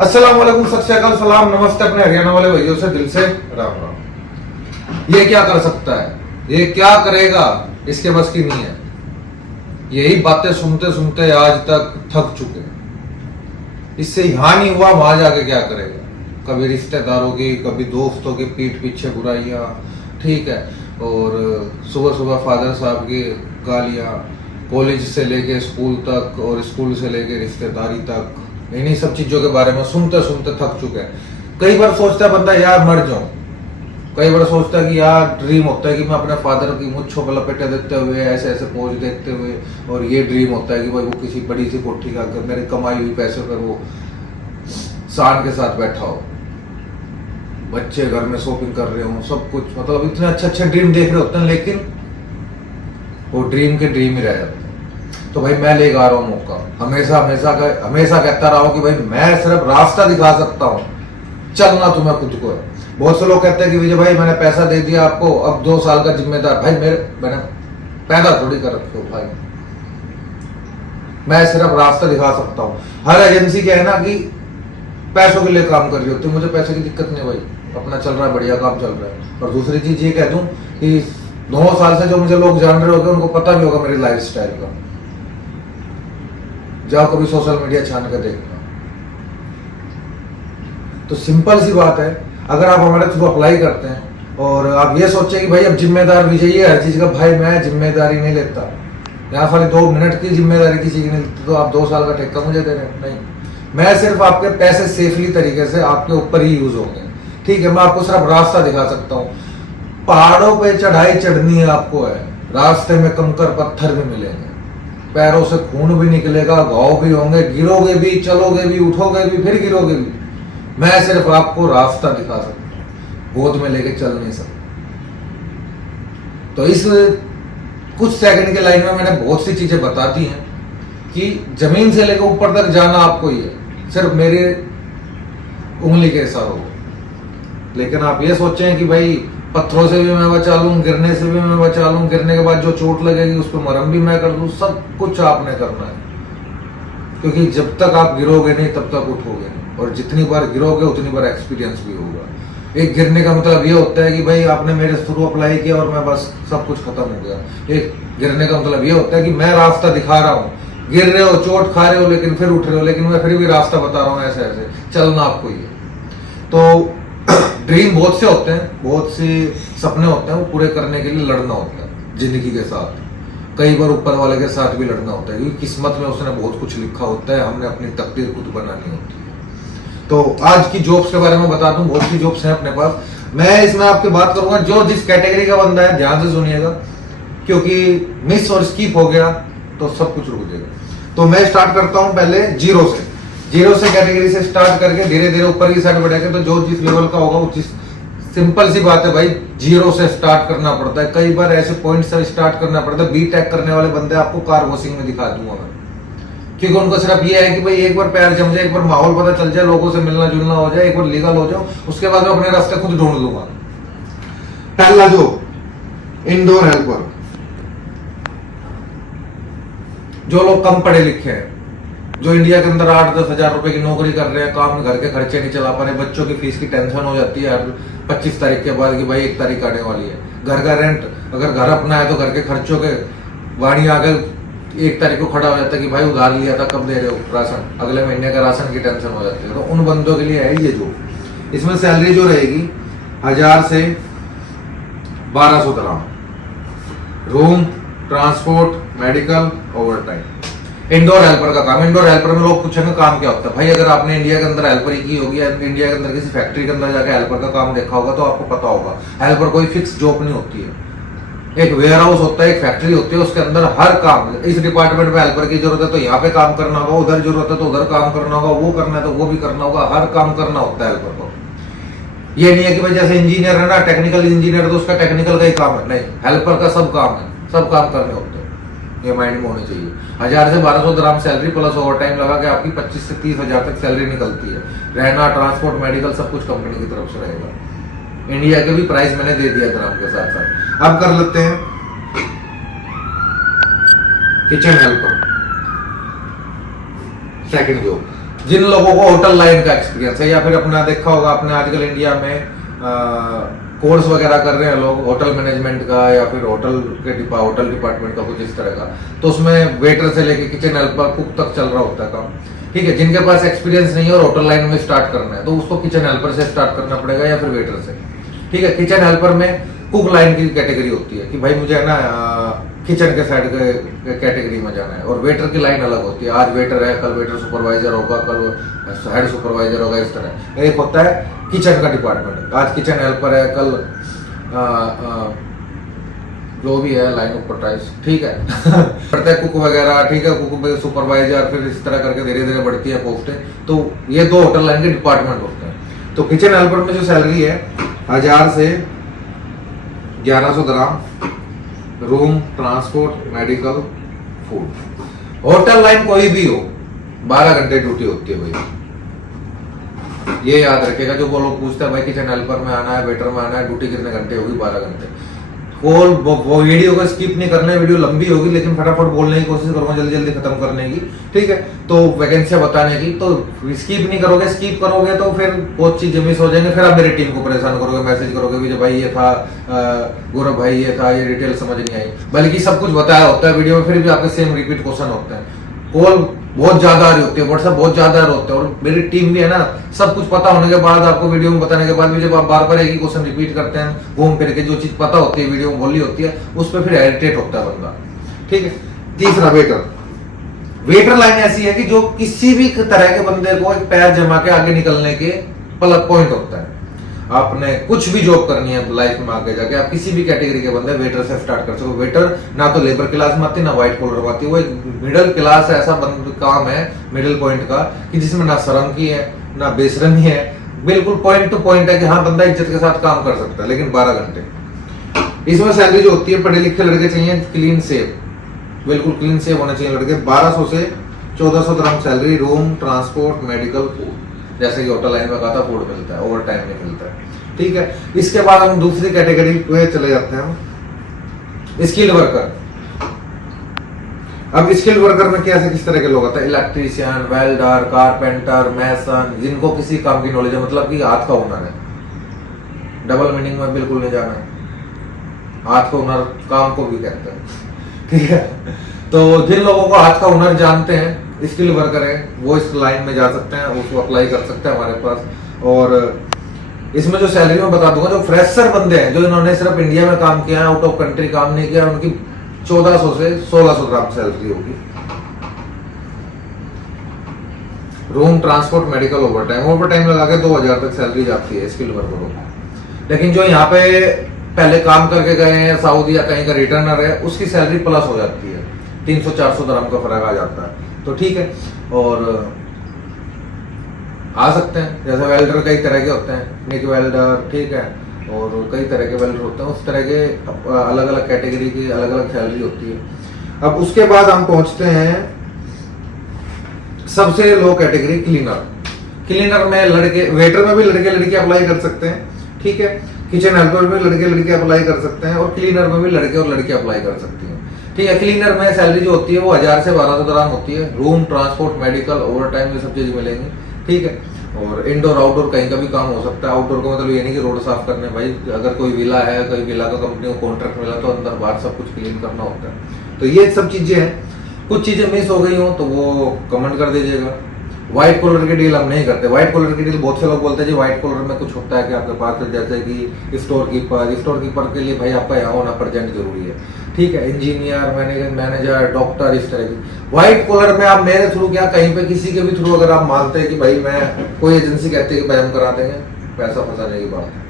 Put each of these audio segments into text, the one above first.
अस्सलाम वालेकुम, सत श्री अकाल, सलाम, नमस्ते अपने हरियाणा वाले भैयों से दिल से राम राम। ये क्या कर सकता है, ये क्या करेगा, इसके बस की नहीं है। यही बातें सुनते सुनते आज तक थक चुके। इससे यहां नहीं हुआ, वहां जाके क्या करेगा। कभी रिश्तेदारों की, कभी दोस्तों की पीठ पीछे बुराइयां, ठीक है, और सुबह सुबह फादर साहब की गालियां, कॉलेज से लेके स्कूल तक और स्कूल से लेके रिश्तेदारी तक, इन्हीं सब चीजों के बारे में सुनते सुनते थक चुके हैं। कई बार सोचता है बंदा यार मर जाऊं, कई बार सोचता है कि यार ड्रीम होता है कि मैं अपने फादर की मुच्छों पर लपेटे देखते हुए, ऐसे ऐसे पोज देखते हुए, और ये ड्रीम होता है कि भाई वो किसी बड़ी सी कोठी का मेरे कमाई हुई पैसे पर वो शान के साथ बैठा हो, बच्चे घर में शॉपिंग कर रहे हो, सब कुछ, मतलब इतने अच्छे अच्छे ड्रीम देख रहे होते हैं, लेकिन वो ड्रीम के ड्रीम ही रह जाते हैं। तो भाई मैं लेकर आ रहा हूँ मौका, हमेशा कहता रहा हूँ कि भाई मैं सिर्फ रास्ता दिखा सकता हूँ, चलना तुम्हें खुद को है। बहुत से लोग कहते हैं कि विजय भाई मैंने पैसा दे दिया आपको, अब 2 साल का जिम्मेदार। भाई मैंने पैदा थोड़ी कर रखे हो भाई, मैं सिर्फ रास्ता दिखा सकता हूँ। हर एजेंसी क्या है ना कि पैसों के लिए काम कर रही होती है, मुझे पैसे की दिक्कत नहीं भाई, अपना चल रहा है, बढ़िया काम चल रहा है। और दूसरी चीज ये कह दूं कि 9 साल से जो मुझे लोग जान रहे होंगे उनको पता भी होगा मेरी लाइफ स्टाइल का। जाओ कभी सोशल मीडिया छान कर देखना। तो सिंपल सी बात है, अगर आप हमारे थ्रू अप्लाई करते हैं और आप ये सोचे कि भाई अब जिम्मेदार विजय ये हर चीज का, भाई मैं जिम्मेदारी नहीं लेता, यहाँ खाली 2 मिनट की जिम्मेदारी किसी की नहीं लेती, तो आप 2 साल का ठेका मुझे दे रहे हैं? नहीं, मैं सिर्फ आपके पैसे सेफली तरीके से आपके ऊपर ही यूज होंगे, ठीक है। मैं आपको सिर्फ रास्ता दिखा सकता हूँ। पहाड़ों पे चढ़ाई चढ़नी है आपको, है रास्ते में कंकर पत्थर भी मिलेंगे, पैरों से खून भी निकलेगा, घाव भी होंगे, गिरोगे भी, चलोगे भी, उठोगे भी, फिर गिरोगे भी। मैं सिर्फ आपको रास्ता दिखा सकता हूँ, गोद में लेके चल नहीं सकता। तो इस कुछ सेकंड के लाइन में मैंने बहुत सी चीजें बता दी हैं कि जमीन से लेकर ऊपर तक जाना आपको ही है, सिर्फ मेरे उंगली के इशारों को। लेकिन आप ये सोचें कि भाई पत्थरों से भी मैं बचा लूं, गिरने से भी मैं बचा लूं, गिरने के बाद जो चोट लगेगी उस पर मरहम भी मैं कर दूं, सब कुछ आपने करना है। क्योंकि जब तक आप गिरोगे नहीं तब तक उठोगे नहीं, और जितनी बार गिरोगे उतनी बार एक्सपीरियंस भी होगा। एक गिरने का मतलब ये होता है कि भाई आपने मेरे थ्रू अप्लाई किया और मैं बस सब कुछ खत्म हो गया। एक गिरने का मतलब ये होता है कि मैं रास्ता दिखा रहा हूँ, गिर रहे हो, चोट खा रहे हो, लेकिन फिर उठ रहे हो, लेकिन मैं फिर भी रास्ता बता रहा हूँ, ऐसे ऐसे चलना आपको ही है। तो ड्रीम बहुत से होते हैं, बहुत से सपने होते हैं, वो पूरे करने के लिए लड़ना होता है जिंदगी के साथ। कई बार ऊपर वाले के साथ भी लड़ना होता है, क्योंकि किस्मत में उसने बहुत कुछ लिखा होता है, हमने अपनी तकदीर खुद बनानी होती है। तो आज की जॉब्स के बारे में बता दूं, बहुत सी जॉब्स हैं अपने पास। मैं इसमें आपके बात करूंगा जो जिस कैटेगरी का बंदा है, ध्यान से सुनिएगा, क्योंकि मिस और स्किप हो गया तो सब कुछ रुक जाएगा। तो मैं स्टार्ट करता हूं पहले जीरो से कैटेगरी से स्टार्ट करके धीरे धीरे ऊपर की साइड बढ़ेगा। तो जो जिस लेवल का होगा वो सिंपल सी बात है भाई, 0 से स्टार्ट करना पड़ता है। कई बार ऐसे पॉइंट से स्टार्ट करना पड़ता है। बीटेक करने वाले बंदे आपको कार वॉशिंग में दिखा दूंगा मैं, क्योंकि उनको सिर्फ ये है कि भाई एक बार पैर जम जाए, एक बार माहौल पता चल जाए, लोगों से मिलना जुलना हो जाए, एक बार लीगल हो जाओ, उसके बाद मैं अपने रास्ते खुद ढूंढ लूंगा। पहला जो इंडोर हेल्पर, जो लोग कम पढ़े लिखे हैं, जो इंडिया के अंदर 8-10 हजार रुपए की नौकरी कर रहे हैं, काम घर के खर्चे नहीं चला पा रहे, बच्चों की फीस की टेंशन हो जाती है 25 तारीख के बाद कि भाई 1 तारीख आने वाली है, घर का रेंट, अगर घर अपना है तो घर के खर्चों के वाणी आकर 1 तारीख को खड़ा हो जाता है कि भाई उधार लिया था कब दे रहे हो राशन, अगले महीने का राशन की टेंशन हो जाती है। तो उन बंदों के लिए है ये जो, इसमें सैलरी जो रहेगी 1000 से 1200 dirham, room, transport, medical, over time. Indoor helper का काम, इंडोर हेल्पर में लोग पूछेंगे काम क्या होता है। भाई अगर आपने इंडिया के अंदर हेल्पर की होगी, इंडिया के अंदर किसी फैक्ट्री के अंदर जाकर हेल्पर का काम देखा होगा तो आपको पता होगा, हेल्पर कोई फिक्स जॉब नहीं होती है। एक वेयर हाउस होता है, एक फैक्ट्री होती है, उसके अंदर हर काम, इस डिपार्टमेंट में हेल्पर की जरूरत है तो यहाँ पे काम करना होगा, उधर जरूरत है तो उधर काम करना होगा, वो करना है तो वो भी करना होगा, हर काम करना होता है हेल्पर को। ये नहीं है कि भाई जैसे इंजीनियर है ना, टेक्निकल इंजीनियर तो उसका टेक्निकल का ही काम है, नहीं, हेल्पर का सब काम है, सब काम करने होते हैं। ये माइंड में होनी चाहिए। 1000 से 1200 dirham salary plus over time लगा के आपकी 25 से 30 हजार तक सैलरी निकलती है। रहना, ट्रांसपोर्ट, मेडिकल सब कुछ कंपनी की तरफ से रहेगा। इंडिया के भी प्राइस मैंने दे दिया dirham के साथ साथ। अब कर लेते हैं किचन हेल्पर, सेकंड जॉब। जिन लोगों को होटल लाइन का एक्सपीरियंस है, या फिर अपना देखा होगा आपने आजकल इंडिया में कोर्स वगैरह कर रहे हैं लोग होटल मैनेजमेंट का या फिर होटल डिपार्टमेंट का कुछ इस तरह का, तो उसमें वेटर से लेके किचन हेल्पर कुक तक चल रहा होता है काम। ठीक है, जिनके पास एक्सपीरियंस नहीं है और होटल लाइन में स्टार्ट करना है तो उसको किचन हेल्पर से स्टार्ट करना पड़ेगा या फिर वेटर से। ठीक है, किचन हेल्पर में कुक लाइन की कैटेगरी होती है कि भाई मुझे है ना किचन के साइड के कैटेगरी में जाना है, और वेटर की लाइन अलग होती है। आज वेटर है, कल वेटर सुपरवाइजर होगा, कल हेड सुपरवाइजर होगा, इस तरह। एक होता है किचन का डिपार्टमेंट, आज किचन हेल्पर है, कल जो भी है लाइन ऊपर टाइस। ठीक है बढ़ता है कुक वगैरह। ठीक है, कुक सुपरवाइजर, फिर इस तरह करके धीरे धीरे बढ़ती है पोस्टें। तो ये दो होटल लाइन के डिपार्टमेंट होते हैं। तो किचन हेल्पर में जो सैलरी है 1000 से 1100 dirham, room, transport, medical, food. Hotel line कोई भी हो 12 घंटे ड्यूटी होती है भाई, ये याद रखेगा। जो वो लोग पूछते हैं भाई किचन हेल्पर में आना है, वेटर में आना है, ड्यूटी कितने घंटे होगी? 12 घंटे। वो वीडियो को स्किप नहीं करना है, वीडियो लंबी होगी लेकिन फटाफट बोलने की कोशिश करूंगा, जल्दी जल्दी खत्म करने की। ठीक है, तो वैकेंसियां बताने की, तो स्किप नहीं करोगे। स्किप करोगे तो फिर बहुत चीजें मिस हो जाएंगे, फिर आप मेरी टीम को परेशान करोगे, मैसेज करोगे भी भाई ये था, गौरव भाई ये था, ये डिटेल समझ नहीं आई। बल्कि सब कुछ बताया होता है वीडियो में, फिर भी आपके सेम रिपीट क्वेश्चन होते हैं। कॉल बहुत ज्यादा आ रही होती है, व्हाट्सएप बहुत ज्यादा आ रहे होते हैं, और मेरी टीम भी है ना, सब कुछ पता होने के बाद आपको वीडियो में बताने के बाद भी जब आप बार बार एक ही क्वेश्चन रिपीट करते हैं घूम फिर के, जो चीज पता होती है वीडियो में बोली होती है उस पर फिर इरिटेट होता है बंदा। ठीक है, तीसरा वेटर। वेटर लाइन ऐसी है कि जो किसी भी तरह के बंदे को एक पैर जमा के आगे निकलने के प्लग पॉइंट होता है। आपने कुछ भी जॉब करनी है लाइफ में आगे जाके, आप किसी भी कैटेगरी के बंदे वेटर से स्टार्ट कर सको। वेटर ना तो लेबर क्लास में आती, ना व्हाइट कॉलर में आती, वो एक मिडिल क्लास ऐसा काम है, मिडिल पॉइंट का, कि जिसमें ना शर्म की है ना बेशरमी है, बिल्कुल पॉइंट टू पॉइंट है कि हाँ बंदा इज्जत के साथ काम कर सकता है, लेकिन 12 घंटे। इसमें सैलरी जो होती है, पढ़े लिखे लड़के चाहिए, क्लीन सेव, बिल्कुल क्लीन सेव होना चाहिए लड़के। 1200 से 1400 dirham salary, room, transport, medical, food. जैसे कि होटल लाइन में कहा था, फूड मिलता है, ओवर टाइम नहीं मिलता है। ठीक है, इसके बाद हम दूसरी कैटेगरी पे चले जाते हैं, स्किल्ड वर्कर। अब स्किल्ड वर्कर में कैसे किस तरह के लोग आते हैं? इलेक्ट्रीशियन, वेल्डर, कारपेंटर, मैसन, जिनको किसी काम की नॉलेज है, मतलब कि हाथ का हुनर है। डबल मीनिंग में बिल्कुल नहीं जाना है, हाथ का हुनर काम को भी कहते हैं। ठीक है, तो जिन लोगों को हाथ का हुनर जानते हैं, स्किल वर्कर है, वो इस लाइन में जा सकते हैं, उसको अप्लाई कर सकते हैं हमारे पास। और इसमें जो सैलरी में बता दूंगा, जो फ्रेशर बंदे हैं, जो इन्होंने सिर्फ इंडिया में काम किया है, आउट ऑफ कंट्री काम नहीं किया, उनकी 1400 से 1600 dirham सैलरी होगी। Room, transport, medical, over time लगा के 2000 तक सैलरी जाती है स्किल वर्करों को। लेकिन जो यहाँ पे पहले काम करके गए हैं सऊदी या कहीं का रिटर्नर है, उसकी सैलरी प्लस हो जाती है, 300-400 dirham का फर्क आ जाता है। तो ठीक है, और आ सकते हैं। जैसे वेल्डर कई तरह के होते हैं, निक वेल्डर, ठीक है, और कई तरह के वेल्डर होते हैं, उस तरह के अलग अलग कैटेगरी की अलग अलग सैलरी होती है। अब उसके बाद हम पहुंचते हैं सबसे लो कैटेगरी, क्लीनर। क्लीनर में लड़के, वेटर में भी लड़के लड़के अप्लाई कर सकते हैं। ठीक है, किचन हेल्पर में लड़के लड़के अप्लाई कर सकते हैं, और क्लीनर में भी लड़के और लड़के अप्लाई कर सकती हैं। ठीक है, क्लीनर में सैलरी जो होती है वो 1000 से 1200 dirham होती है। Room, transport, medical, over time, ये सब चीज मिलेंगी। ठीक है, और इंडोर आउटडोर कहीं का भी काम हो सकता है। आउटडोर का मतलब ये नहीं कि रोड साफ करने, भाई अगर कोई विला है, कोई विला का कंपनी को कॉन्ट्रैक्ट मिला तो अंदर बाहर सब कुछ क्लीन करना होता है। तो ये सब चीजें हैं। कुछ चीजें मिस हो गई हो तो वो कमेंट कर दीजिएगा। व्हाइट कॉलर की डील हम नहीं करते। व्हाइट कॉलर की डील बहुत से लोग बोलते हैं जी व्हाइट कॉलर में कुछ होता है कि आपके पास, जैसे कि स्टोर कीपर के लिए भाई आपका यहाँ होना प्रेजेंट जरूरी है। ठीक है, इंजीनियर, मैनेजर, डॉक्टर, इस तरह की। व्हाइट कॉलर में आप मेरे थ्रू क्या कहीं पे किसी के भी थ्रू अगर आप मानते हैं कि भाई मैं, कोई एजेंसी कहती है कि भाई हम करा देंगे, पैसा फंसाने की बात है।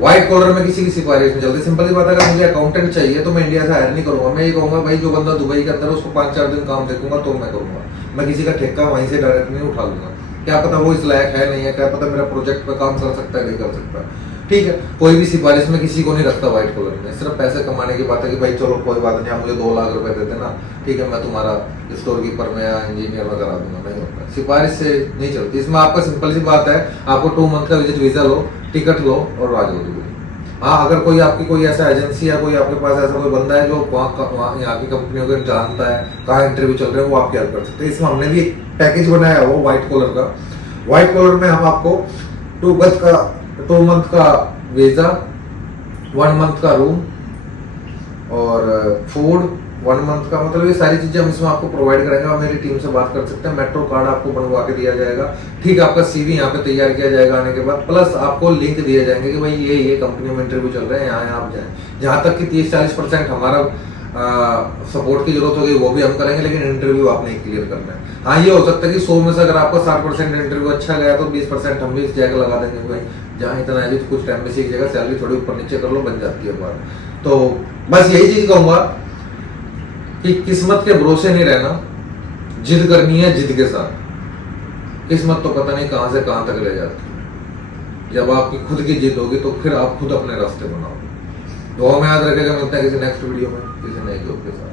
व्हाइट कॉलर में किसी की सिफारिश नहीं चलती। सिंपल सी बात है, अगर मुझे अकाउंटेंट चाहिए तो मैं इंडिया से हायर नहीं करूंगा। मैं ये कहूंगा भाई जो बंदा दुबई के अंदर उसको 5-4 दिन काम देखूंगा तो मैं करूंगा। मैं किसी का ठेका वहीं से डायरेक्ट नहीं उठा लूंगा। क्या पता वो इस लायक है नहीं है, क्या पता मेरा प्रोजेक्ट पे काम कर सकता है नहीं कर सकता। ठीक है, कोई भी सिफारिश में किसी को नहीं रखता व्हाइट कॉलर में। सिर्फ पैसे कमाने की बात है कि भाई चलो कोई बात नहीं, आप मुझे 2 लाख रुपए देते ना, ठीक है, मैं तुम्हारा स्टोर कीपर में या इंजीनियर में करा दूंगा। नहीं होता, सिफारिश से नहीं चलती। इसमें आपका सिंपल सी बात है, आपको 2 मंथ का विजिट वीजा लो, टिकट लो और आ जाओ दुबई। हाँ, अगर कोई आपकी कोई ऐसा एजेंसी है, कोई आपके पास ऐसा कोई बंदा है जो वहाँ यहाँ की कंपनियों को जानता है, कहाँ इंटरव्यू चल रहे हैं, वो आपकी हेल्प कर सकते हैं। इसमें हमने भी एक पैकेज बनाया है वो व्हाइट कॉलर का। व्हाइट कॉलर में हम आपको 2 मंथ का वीजा, 1 मंथ का रूम और फूड 1 मंथ का, मतलब ये सारी चीजें हम इसमें आपको प्रोवाइड करेंगे। और मेरी टीम से बात कर सकते हैं, मेट्रो कार्ड आपको बनवा के दिया जाएगा, ठीक, आपका सीवी यहाँ पे तैयार किया जाएगा आने के बाद, प्लस आपको लिंक दिए जाएंगे कि भाई ये कंपनी में इंटरव्यू चल रहे हैं, यहाँ आप जाएं। जहाँ तक कि 30-40% हमारा सपोर्ट की जरूरत होगी वो भी हम करेंगे, लेकिन इंटरव्यू आपने क्लियर करना है। हाँ, ये हो सकता है कि 100 में से अगर आपका 60% इंटरव्यू अच्छा गया तो 20% हम भी इस जगह लगा देंगे, भाई जहाँ इतना है तो कुछ टाइम में सीख जाएगा, सैलरी थोड़ी ऊपर नीचे कर लो, बन जाती है बात। तो बस यही चीज कहूंगा कि किस्मत के भरोसे नहीं रहना, जिद करनी है जिद के साथ। किस्मत तो पता नहीं कहां से कहां तक ले जाती है। जब आपकी खुद की जिद होगी तो फिर आप खुद अपने रास्ते बनाओगे। दुआ में याद रखेगा। मिलता है किसी नेक्स्ट वीडियो में किसी नए जॉब के साथ।